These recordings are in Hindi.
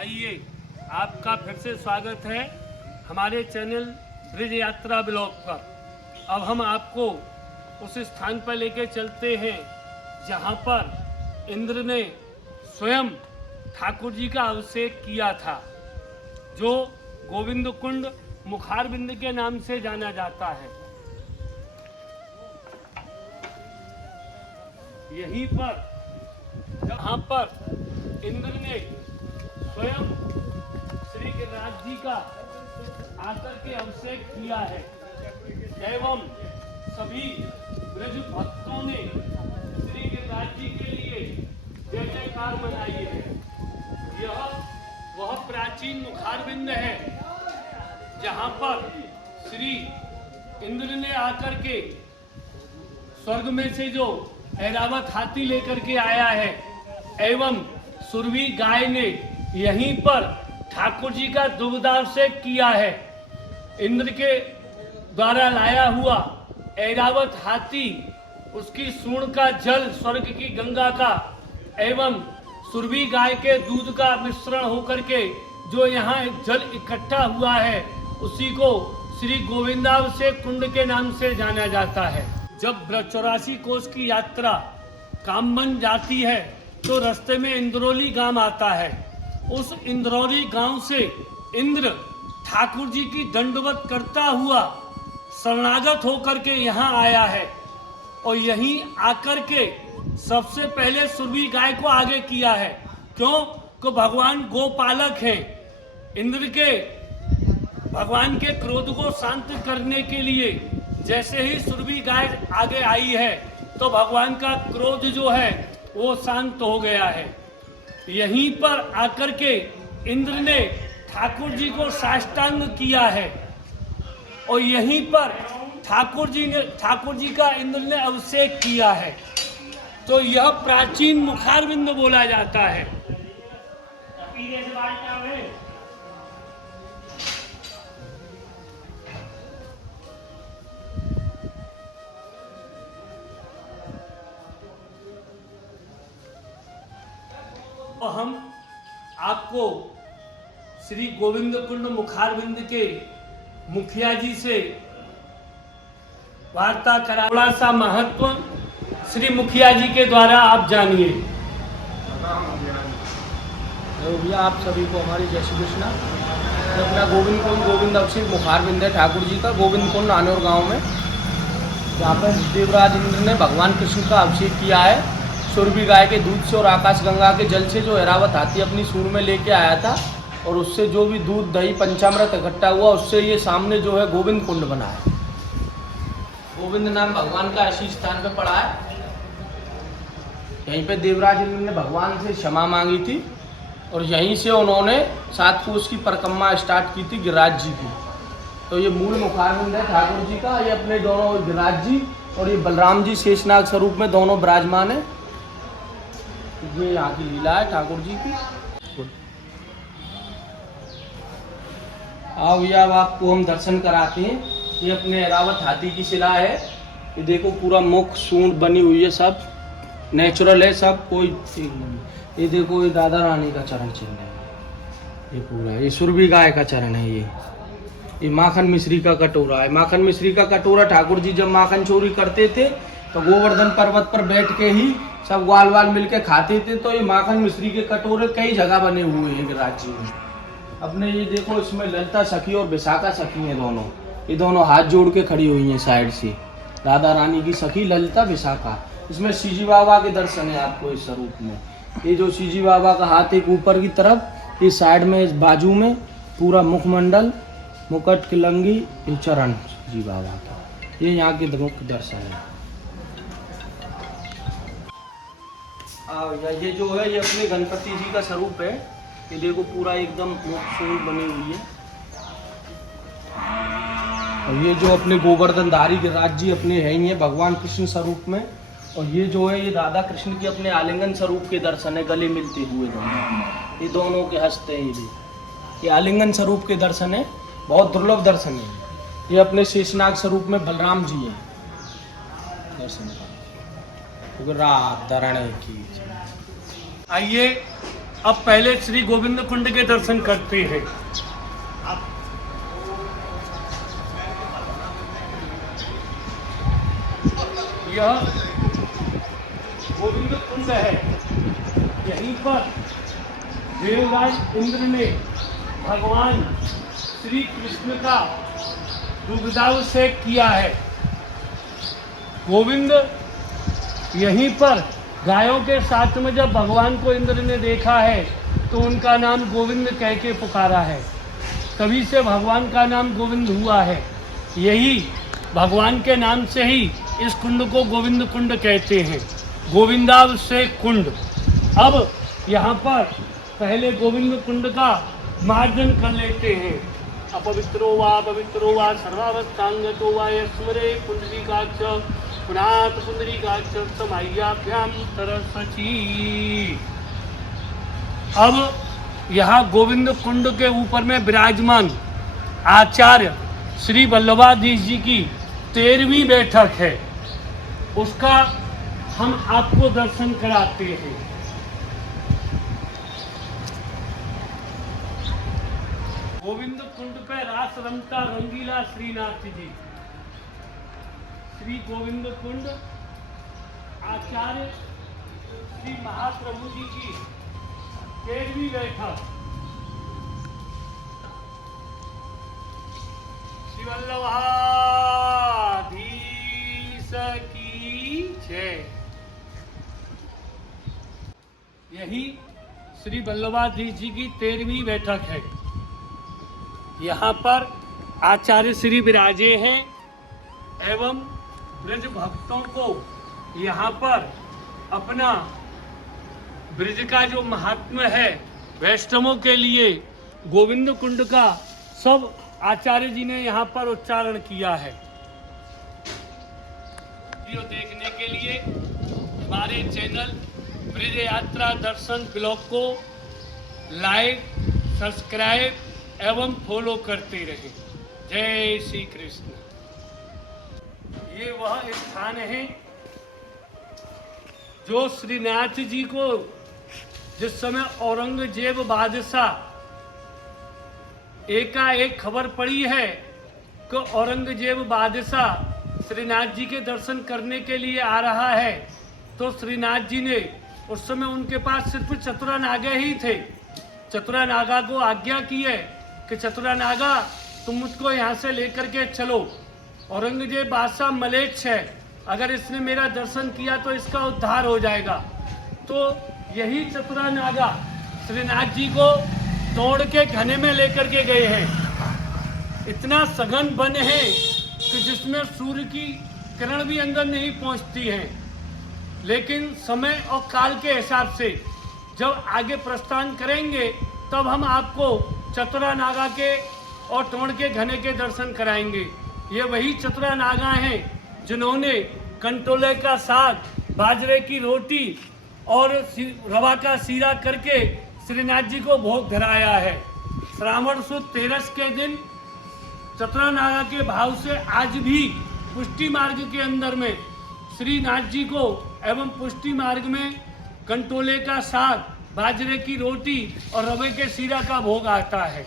आइए, आपका फिर से स्वागत है हमारे चैनल ब्रिज यात्रा ब्लॉग पर। अब हम आपको उस स्थान पर लेके चलते हैं जहां पर इंद्र ने स्वयं ठाकुर जी का अभिषेक किया था, जो गोविंद कुंड मुखारबिंद के नाम से जाना जाता है। यहीं पर जहां पर इंद्र ने स्वयं श्री गिरिराज जी का आकर के अभिषेक किया है एवं सभी ब्रज भक्तों ने श्री गिरिराज जी के लिए जय जयकार मनाई है। यह वह प्राचीन मुखारबिंद है जहां पर श्री इंद्र ने आकर के स्वर्ग में से जो ऐरावत हाथी लेकर के आया है एवं सुरभि गाय ने यहीं पर ठाकुर जी का दुग्धाभिषेक किया है। इंद्र के द्वारा लाया हुआ ऐरावत हाथी, उसकी सूंड का जल स्वर्ग की गंगा का एवं सुरभि गाय के दूध का मिश्रण होकर के जो यहाँ जल इकट्ठा हुआ है, उसी को श्री गोविंदाभिषेक कुंड के नाम से जाना जाता है। जब 84 कोस की यात्रा काम बन जाती है तो रास्ते में इंद्रौली गांव आता है। उस इंद्रौली गांव से इंद्र ठाकुर जी की दंडवत करता हुआ शरणागत होकर के यहाँ आया है और यहीं आकर के सबसे पहले सुरभि गाय को आगे किया है। क्यों? कि भगवान गोपालक हैं। इंद्र के भगवान के क्रोध को शांत करने के लिए जैसे ही सुरभि गाय आगे आई है तो भगवान का क्रोध जो है वो शांत हो गया है। यहीं पर आकर के इंद्र ने ठाकुर जी को साष्टांग किया है और यहीं पर ठाकुर जी का इंद्र ने अभिषेक किया है। तो यह प्राचीन मुखारबिंद बोला जाता है। तो हम आपको श्री गोविंद कुंड मुखारबिंद के मुखिया जी से वार्ता करा। थोड़ा सा महत्व श्री मुखिया जी के द्वारा आप जानिए। भैया आप सभी को हमारी जय श्री कृष्णा। अपना गोविंद कुंड गोविंद अभिषेक मुखारबिंद है ठाकुर जी का, गोविंद कुंड नानौर गांव में, जहाँ पर देवराज इंद्र ने भगवान कृष्ण का अभिषेक किया है सुरभि गाय के दूध से और आकाश गंगा के जल से। जो ऐरावत हाथी अपनी सूंड में लेके आया था और उससे जो भी दूध दही पंचामृत इकट्ठा हुआ, उससे ये सामने जो है गोविंद कुंड बना है। गोविंद नाम भगवान का ऐसी स्थान पे पड़ा है। यहीं पे देवराज इंद्र ने भगवान से क्षमा मांगी थी और यहीं से उन्होंने 7 कोस की परिक्रमा स्टार्ट की थी गिरिराज जी की। तो ये मूल मुखारबिंद है ठाकुर जी का। ये अपने दोनों गिरिराज जी और ये बलराम जी शेषनाग स्वरूप में दोनों विराजमान है। ये यहाँ की लीला है ठाकुर जी की। आओ भैया अब आपको हम दर्शन कराते हैं। ये अपने ऐरावत हाथी की शिला है। ये देखो पूरा मुख सूंड बनी हुई है, सब नेचुरल है, सब कोई ठीक नहीं। ये देखो ये दादा रानी का चरण चिन्ह है। ये पूरा ये सुरभि गाय का चरण है। ये माखन मिश्री का कटोरा है। माखन मिश्री का कटोरा ठाकुर जी जब माखन चोरी करते थे तो गोवर्धन पर्वत पर बैठ के ही सब ग्वाल वाल मिलके खाते थे। तो ये माखन मिश्री के कटोरे कई जगह बने हुए हैं गिरिराज जी में। अपने ये देखो इसमें ललिता सखी और विशाखा सखी हैं दोनों। ये दोनों हाथ जोड़ के खड़ी हुई हैं साइड से। राधा रानी की सखी ललिता विशाखा। इसमें सीजी बाबा के दर्शन है आपको इस स्वरूप में। ये जो सीजी बाबा का हाथ एक ऊपर की तरफ, ये साइड में इस बाजू में पूरा मुखमंडल, मुकुट की लंगी, ये चरण जी बाबा का। ये यहाँ के मुख्य दर्शन है। ये जो है ये अपने गणपति जी का स्वरूप है। ये देखो पूरा एकदम मुख सूंड बनी हुई है। और ये जो अपने गोवर्धनधारी गिरिराज जी अपने है ही है भगवान कृष्ण स्वरूप में। और ये जो है ये राधा कृष्ण के अपने आलिंगन स्वरूप के दर्शन है, गले मिलते हुए दोनों। ये दोनों के हंसते हैं। ये आलिंगन स्वरूप के दर्शन है, बहुत दुर्लभ दर्शन है। ये अपने शेषनाग स्वरूप में बलराम जी है दर्शन का। रात धरण की। आइए अब पहले श्री गोविंद कुंड के दर्शन करते हैं। यह गोविंद कुंड है। यहीं पर देवराज इंद्र ने भगवान श्री कृष्ण का दुग्धाभिषेक किया है। गोविंद यहीं पर गायों के साथ में जब भगवान को इंद्र ने देखा है तो उनका नाम गोविंद कह के पुकारा है, तभी से भगवान का नाम गोविंद हुआ है। यही भगवान के नाम से ही इस कुंड को गोविंद कुंड कहते हैं, गोविंदाभिषेक कुंड। अब यहाँ पर पहले गोविंद कुंड का मार्जन कर लेते हैं। अपवित्रो वा सर्वावस्थांगतो वा यस्मरे पुंडरीकाक्ष पुनात पुंडरीकाक्ष समाह्याभ्याम तरसची। अब यहाँ गोविंद कुंड के ऊपर में विराजमान आचार्य श्री वल्लभाधीश जी की 13वीं बैठक है, उसका हम आपको दर्शन कराते हैं। गोविंद कुंड पे रास रमता रंगीला श्रीनाथ जी। श्री गोविंद कुंड आचार्य श्री महाप्रभु जी की 13वीं बैठक। श्री वल्लभाधीश की जय। यही श्री वल्लभाधीश जी की 13वीं बैठक है। यहाँ पर आचार्य श्री विराजे हैं एवं ब्रज भक्तों को यहाँ पर अपना ब्रज का जो महात्म्य है वैष्णवों के लिए गोविंद कुंड का सब आचार्य जी ने यहाँ पर उच्चारण किया है। वीडियो देखने के लिए हमारे चैनल ब्रज यात्रा दर्शन ब्लॉग को लाइक, सब्सक्राइब एवं फॉलो करते रहे। जय श्री कृष्ण। ये वह स्थान है जो श्रीनाथ जी को जिस समय औरंगजेब बादशाह एकाएक खबर पड़ी है कि औरंगजेब बादशाह श्रीनाथ जी के दर्शन करने के लिए आ रहा है, तो श्रीनाथ जी ने उस समय उनके पास सिर्फ चतुरा नागा ही थे। चतुरा नागा को आज्ञा की है कि चतुरा नागा तुम मुझको यहाँ से लेकर के चलो, औरंगजेब बादशाह मलेच्छ है, अगर इसने मेरा दर्शन किया तो इसका उद्धार हो जाएगा। तो यही चतुरा नागा श्रीनाथ जी को तोड़ के घने में लेकर के गए हैं। इतना सघन वन है कि जिसमें सूर्य की किरण भी अंदर नहीं पहुंचती है, लेकिन समय और काल के हिसाब से जब आगे प्रस्थान करेंगे तब हम आपको चतुरा नागा के और तोड़ के घने के दर्शन कराएंगे। ये वही चतुरा नागा हैं जिन्होंने कंटोले का साग, बाजरे की रोटी और रवा का सीरा करके श्रीनाथ जी को भोग धराया है। श्रावण सुद 13 के दिन चतुरा नागा के भाव से आज भी पुष्टि मार्ग के अंदर में श्रीनाथ जी को एवं पुष्टि मार्ग में कंटोले का साग, बाजरे की रोटी और रवे के सीरा का भोग आता है।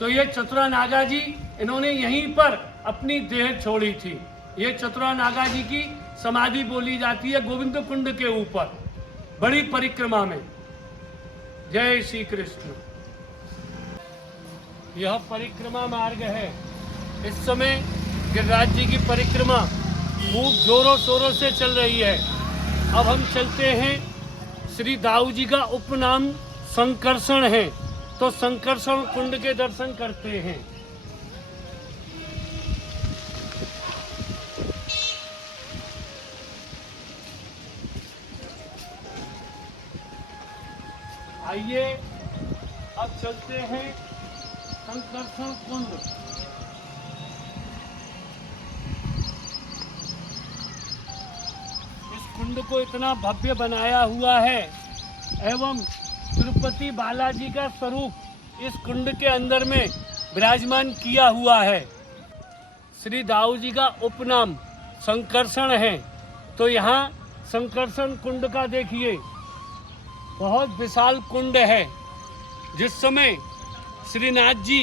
तो ये चतुरा नागा जी इन्होंने यहीं पर अपनी देह छोड़ी थी। ये चतुरा नागा जी की समाधि बोली जाती है गोविंद कुंड के ऊपर बड़ी परिक्रमा में। जय श्री कृष्ण। यह परिक्रमा मार्ग है। इस समय गिरिराज जी की परिक्रमा खूब जोरों शोरों से चल रही है। अब हम चलते हैं, श्री दाऊ जी का उपनाम संकर्षण है, तो संकर्षण कुंड के दर्शन करते हैं। आइए अब चलते हैं संकर्षण कुंड। इस कुंड को इतना भव्य बनाया हुआ है एवं तिरुपति बालाजी का स्वरूप इस कुंड के अंदर में विराजमान किया हुआ है। श्री दाऊ जी का उपनाम संकर्षण है, तो यहाँ संकर्षण कुंड का देखिए बहुत विशाल कुंड है। जिस समय श्रीनाथ जी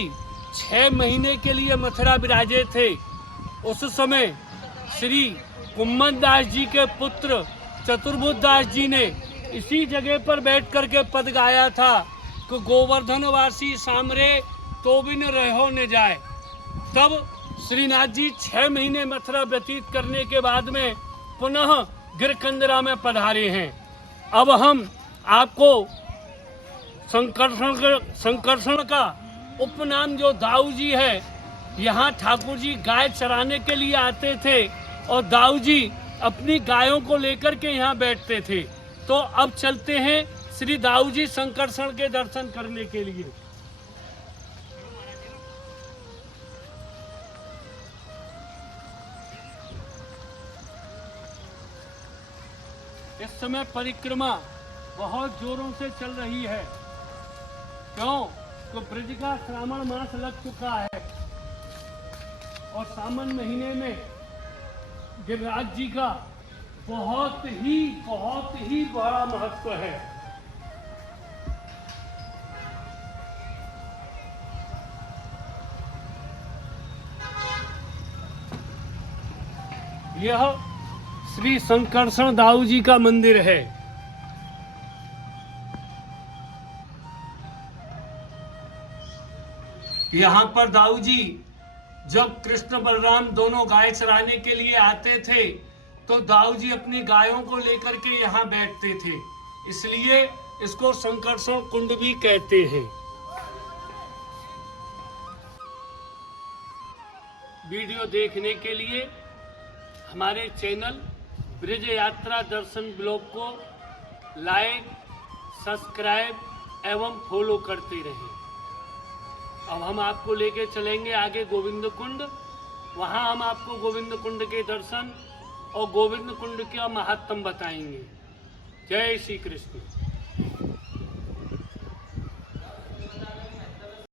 6 महीने के लिए मथुरा विराजे थे, उस समय श्री कुम्मन दास जी के पुत्र चतुर्भुज दास जी ने इसी जगह पर बैठ करके पद गाया था कि गोवर्धनवासी सामरे तो भी न रहो न जाए। तब श्रीनाथ जी 6 महीने मथुरा व्यतीत करने के बाद में पुनः गिरकंदरा में पधारे हैं। अब हम आपको संकर्षण का उपनाम जो दाऊ जी है, यहाँ ठाकुर जी गाय चराने के लिए आते थे और दाऊ जी अपनी गायों को लेकर के यहाँ बैठते थे। तो अब चलते हैं श्री दाऊ जी संकर्षण के दर्शन करने के लिए। इस समय परिक्रमा बहुत जोरों से चल रही है। क्यों? तो ब्रज का श्रावण मास लग चुका है और सावन महीने में गिरिराज जी का बहुत ही बड़ा महत्व है। यह श्री संकर्षण दाऊ जी का मंदिर है। यहाँ पर दाऊ जी जब कृष्ण बलराम दोनों गाय चराने के लिए आते थे तो दाऊ जी अपनी गायों को लेकर के यहाँ बैठते थे, इसलिए इसको संकर्षण कुंड भी कहते हैं। वीडियो देखने के लिए हमारे चैनल ब्रज यात्रा दर्शन ब्लॉग को लाइक, सब्सक्राइब एवं फॉलो करते रहें। अब हम आपको लेके चलेंगे आगे गोविंद कुंड। वहाँ हम आपको गोविंद कुंड के दर्शन और गोविंद कुंड का महात्म बताएंगे। जय श्री कृष्ण।